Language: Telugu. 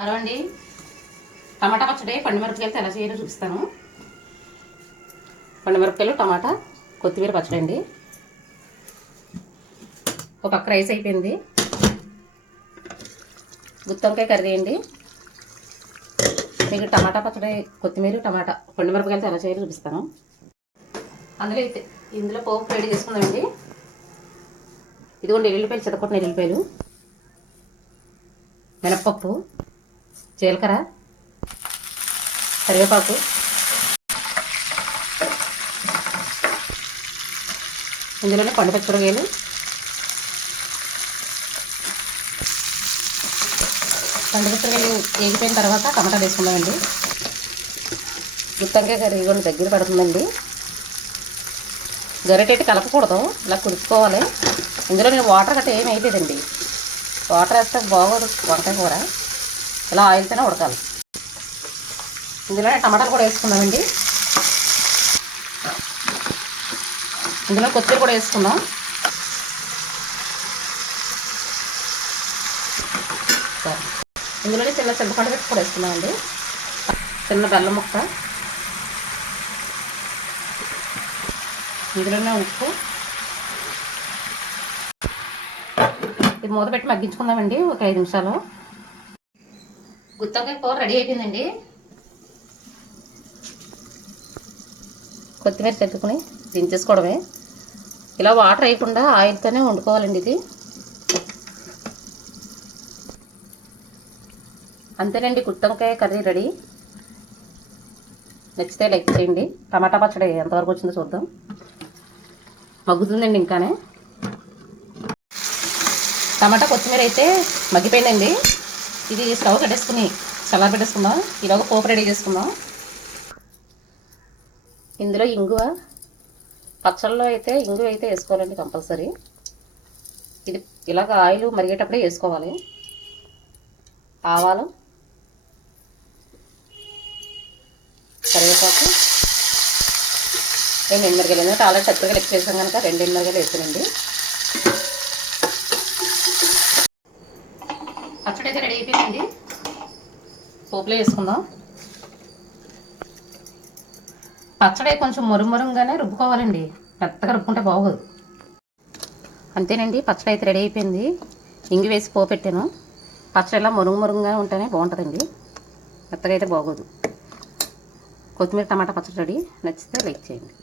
హలో అండి, టమాటా పచ్చడి పండుమిరపకాయలతో ఎలా చేయాలో చూపిస్తాను. పండుమిరపకాయలు, టమాటా, కొత్తిమీర పచ్చడి అండి. ఒక పక్క రైస్ అయిపోయింది. గుత్తొంకాయ కర్రీ అండి. మీకు టమాటా పచ్చడి, కొత్తిమీర, టమాటా, పండుమిరపకాయలతో ఎలా చేయాలో చూపిస్తాను. ఇందులో పోపు రెడీ చేసుకుందామండి. ఇదిగోండి ఎల్లుల్లిపాయలు, చితకొట్టిన ఎల్లుల్లిపాయలు, మినప్పప్పు, జీలకర్ర, కరివేపాకు, ఇందులోనే పండు పచ్చిమిరపకాయలు, పండు పచ్చిమిరపకాయలు వేగిపోయిన తర్వాత టమాటా వేసుకుందామండి. గుత్తొంకాయ కర్రీ కూడా దగ్గర పడుతుందండి. గరిటెట్టి కలపకూడదు, ఇలా కుడుచుకోవాలి. ఇందులో నేను వాటర్ గట్రా ఏమి వేయలేదండి. వాటర్ వేస్తే బాగోదు వంకాయ కూర. ఇలా ఆయిల్తోనే ఉడకాలి. ఇందులో టమాటాలు కూడా వేసుకుందామండి. ఇందులో కొత్తిమీర కూడా వేసుకుందాం. ఇందులోనే చిన్న చింతపండు పెట్టి కూడా వేసుకుందామండి. చిన్న బెల్లం ముక్క, ఇందులోనే ఉప్పు. ఇది మూత పెట్టి మగ్గించుకుందామండి ఒక 5 నిమిషాలు. గుత్తొంకాయ కూర రెడీ అయిపోయిందండి. కొత్తిమీర చెక్కుని దించేసుకోవడమే. ఇలా వాటర్ వేయకుండా ఆయిల్తోనే వండుకోవాలండి ఇది. అంతేనండి, గుత్తొంకాయ కర్రీ రెడీ. నచ్చితే లైక్ చేయండి. టమాటా పచ్చడి ఎంతవరకు వచ్చిందో చూద్దాం. మగ్గుతుందండి ఇంకానే. టమాటా కొత్తిమీర అయితే మగ్గిపోయిందండి. ఇది స్టవ్ కట్టేసుకుని చల్లారి పెట్టేసుకుందాం. ఇలాగ పోపు రెడీ చేసుకుందాం. ఇందులో ఇంగువ, పచ్చళ్ళలో అయితే ఇంగువ అయితే వేసుకోవాలండి కంపల్సరీ. ఇది ఇలాగ ఆయిల్ మరిగేటప్పుడే వేసుకోవాలి. ఆవాలు, కరివేపాకు, 2 ఎండుమిరపకాయలు. ఎందుకంటే ఆల్రెడీ పచ్చిమిరపకాయలు ఎక్కువ వేసాం కనుక 2 ఎండుమిరపకాయలు వేసానండి. పచ్చడి అయితే రెడీ అయిపోయిందండి. పోపులో వేసుకుందాం. పచ్చడి కొంచెం మురుమురుగానే రుబ్బుకోవాలండి, పెద్దగా రుబ్బుకుంటే బాగోదు. అంతేనండి, పచ్చడి అయితే రెడీ అయిపోయింది. ఇంగి వేసి పోపు పెట్టాను. పచ్చడి ఇలా మురుగుగా ఉంటేనే బాగుంటుందండి, మెత్తగా అయితే బాగోదు. కొత్తిమీర టమాటా పచ్చడి రెడీ. నచ్చితే లైక్ చేయండి.